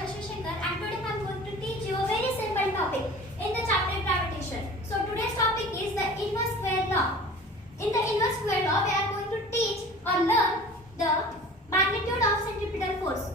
and today I am going to teach you a very simple topic in the chapter Gravitation. So today's topic is the inverse square law. In the inverse square law, we are going to teach or learn the magnitude of centripetal force.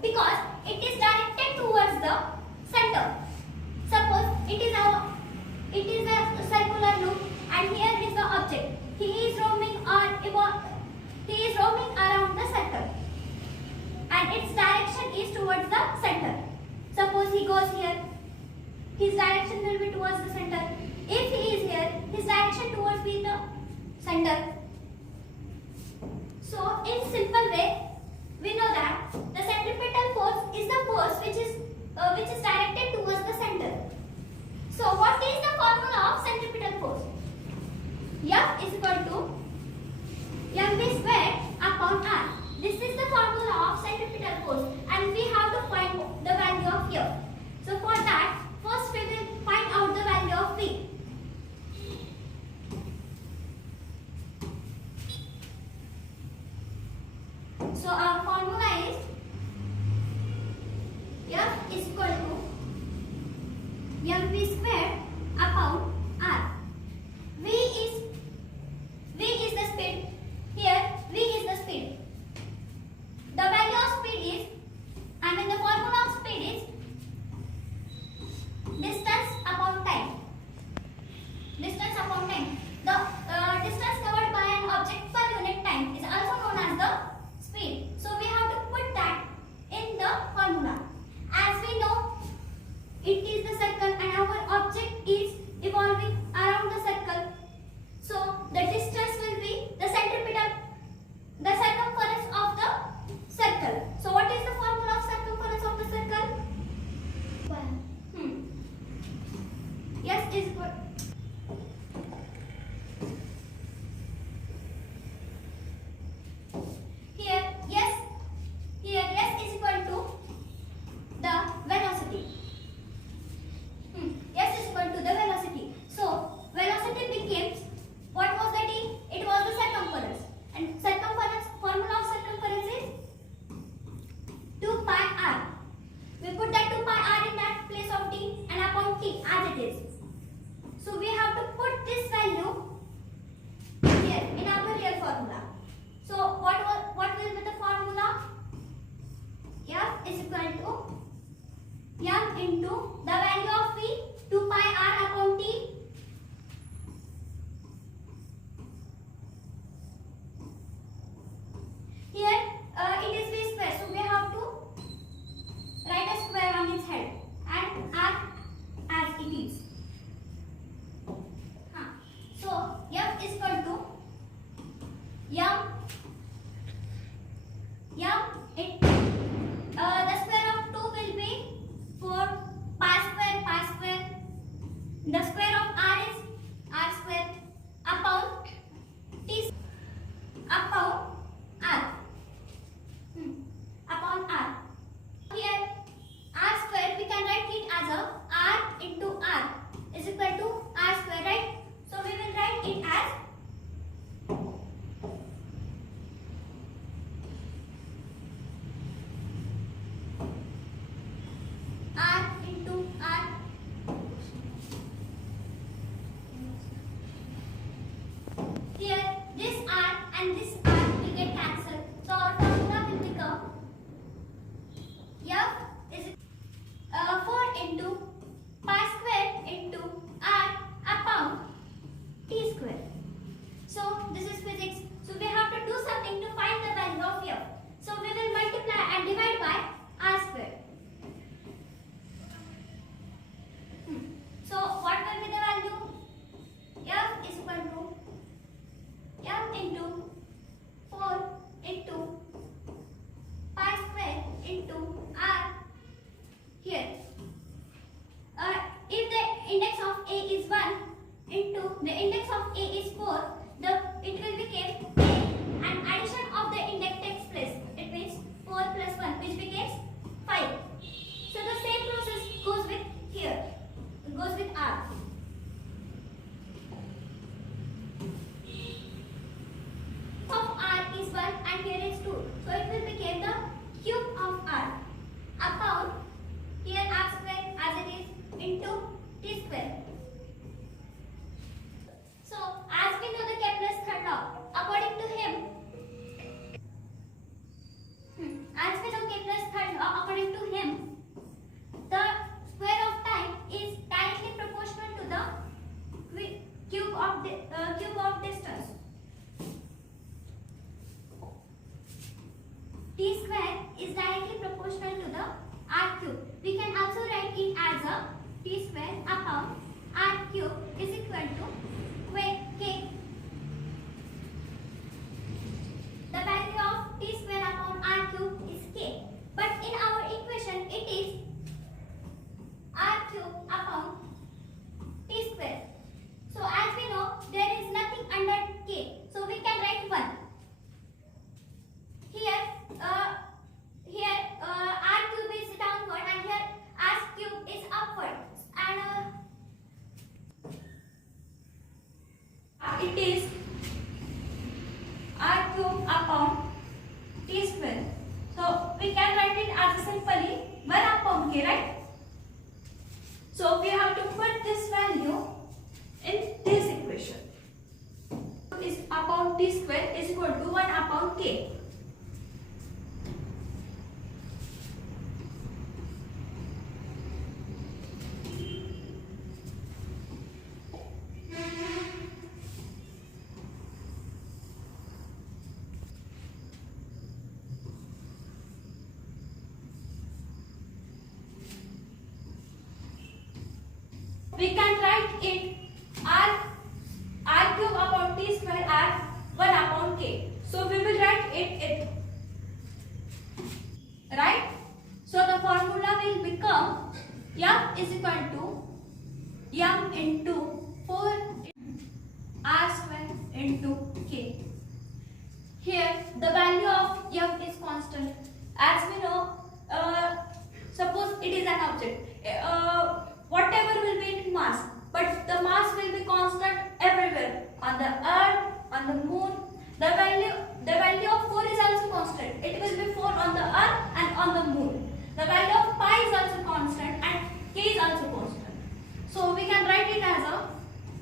Because it is directed towards the center. Suppose it is a circular loop, and here is the object. He is roaming around the circle, and its direction is towards the center. Suppose he goes here, his direction will be towards the center. If he is here, his direction towards the center. So in simple way, we know that the centripetal force is the force which is directed towards the center. So what is the formula of centripetal force? F is equal to mv squared upon r. This is the formula of centripetal force, and we have to find the value of F. So for that, first we will find out the value of V. So our formula is F is equal to mv squared upon r. V is the speed. Here V is the speed. The value of speed is, the formula of speed is distance upon time. Distance upon time. The distance covered by an object per unit time is also known as the speed. So we have to put that in the formula. As we know, it is the circle and our object is evolving around the circle. So the distance will be the circumference of the circle. So what is the formula of circumference of the circle? Yes is equal. Here S is equal to the velocity. S is equal to the velocity. So velocity becomes, what was the D? It was the circumference. And formula of circumference is 2 pi r. We put that 2 pi r in that place of D and upon T as it is. So we have to put this value here in our real formula. So what will be the formula? F is equal to M into the value of V, 2 pi r upon T. Here it is V square, so we have to write a square on its head and r as it is. So F is equal to the square of 2 will be 4 pi square. The square of r index of A is 1 into the index of A is 4, it will become A, and addition of the index takes place. It means 4 plus 1, which becomes 5. So the same process goes with here, goes with R. Of R is 1 and here is 2. So it will become the cube of R upon here R square as it is into T square. So as we know the Kepler's third law, according to him, the square of time is directly proportional to the cube of distance. T square is directly proportional to the R cube. We can also write it as a T square upon R cube is equal to K. The value of T square upon R cube is K. But in our equation it is R cube upon T square. So as we know there is nothing under K. So we can write 1. Here R cube is downward and here R cube is upward. And it is R cube upon T square. So we can write it as simply 1 upon K, right? So we have to put this value in this equation. Is upon T square is equal to 1 upon K. We can write it R cube upon T square as 1 upon K. So we will write it right. So the formula will become M is equal to M into 4 R square into K. Here the value of M is constant. As we know, suppose it is an object. Whatever will be in mass, but the mass will be constant everywhere, on the earth, on the moon. The value of 4 is also constant. It will be 4 on the earth and on the moon. The value of pi is also constant and k is also constant. So we can write it as a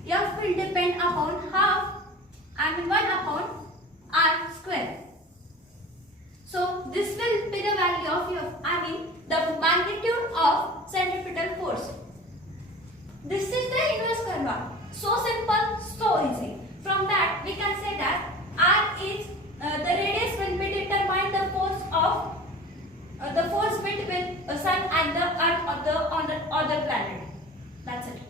f will depend upon 1 upon r square. So this will be the value of the magnitude of centripetal force. This is the inverse curve law. So simple, so easy. From that we can say that R is the radius will be determined the force between the sun and the earth on the other planet. That's it.